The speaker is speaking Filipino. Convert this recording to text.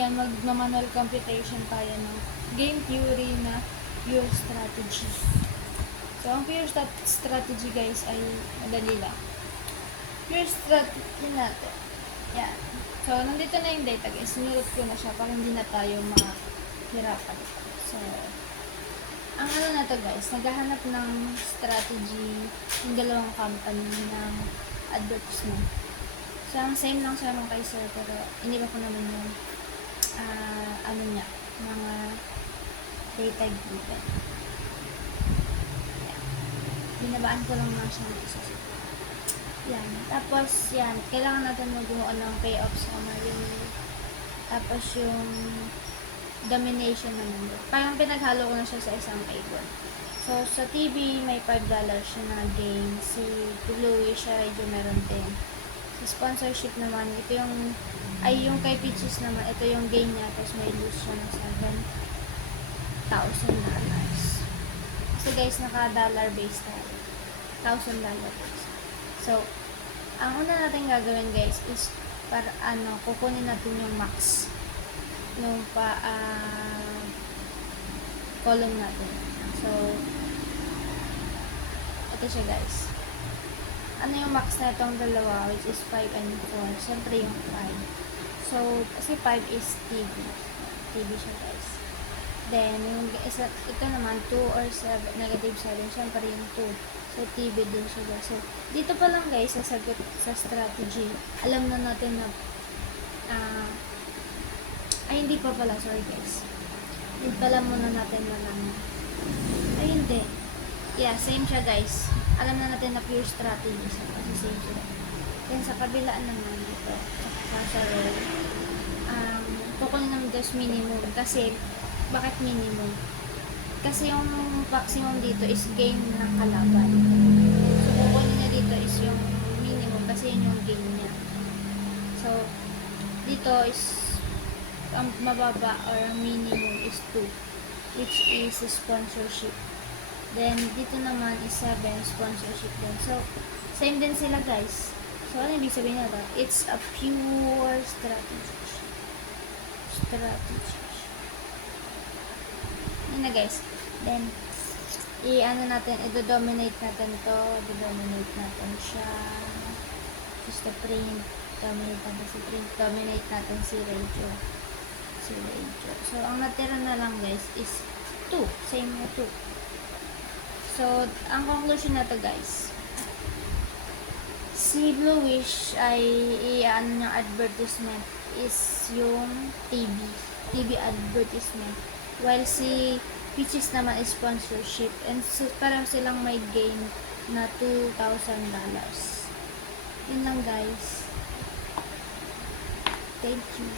ngayon, mag-manual computation tayo ng game theory na pure strategy. So, ang pure strategy guys ay madali lang. Pure strategy natin. Yan. So, nandito na yung data guys. Sinurot ko na siya para hindi na tayo mahirapan. So, ang ano na to guys, naghahanap ng strategy yung dalawang company ng advertisement. So, ang same lang siya ng kay sir, pero iniba ko naman yung ano niya, mga data given. Yan. Binabaan ko lang siya ng isa. Yan. Tapos, yan. Kailangan natin magbuo ng payoff summary. Tapos, yung domination naman. Parang pinaghalo ko na siya sa isang table. So, sa TV, may $5 siya na gain. Si Bluish, siya radyo meron din. Sa sponsorship naman, ito yung, yung kay Peaches naman, ito yung gain niya. Tapos, may lose siya ng $7,000. So, guys, naka-dollar base tayo. $1,000 base. So, ang una natin gagawin, guys, is para, kukunin natin yung max nung column natin. So, ito siya guys. Ano yung max na itong dalawa, which is 5 and 4. Siyempre yung 5. So, kasi 5 is TV. TV siya guys. Then, yung isa, ito naman, 2 or 7, negative 7. Siyempre yung 2. So, TV din siya guys. So, dito pa lang guys, sasagot sa strategy. Alam na natin na hindi pa pala, sorry guys. Hindi pala muna natin malaman. Ay, hindi. Yeah, same siya guys. Alam na natin na pure strategy siya. Kasi same siya. Then, sa kabilaan naman dito, sa row, kukunin naman just minimum. Kasi, bakit minimum? Kasi yung maximum dito is gain ng kalaban. So, kukunin niya dito is yung minimum kasi yun yung gain niya. So, dito is ang mababa or minimum is 2, which is sponsorship. Then, dito naman is 7, sponsorship din. So, same din sila guys. So, ano ibig sabihin nito? It's a pure strategy. Yun na guys. Then, i-dominate natin to. I-dominate natin siya. Just the print. Dominate natin si print. Dominate natin si radio. So, ang natira na lang guys is 2. Same na 2. So, ang conclusion na to guys, si Bluish ay yung advertisement is yung TV advertisement. While si Peaches naman is sponsorship. And so, parang silang may gain na $2,000. Yun lang guys. Thank you.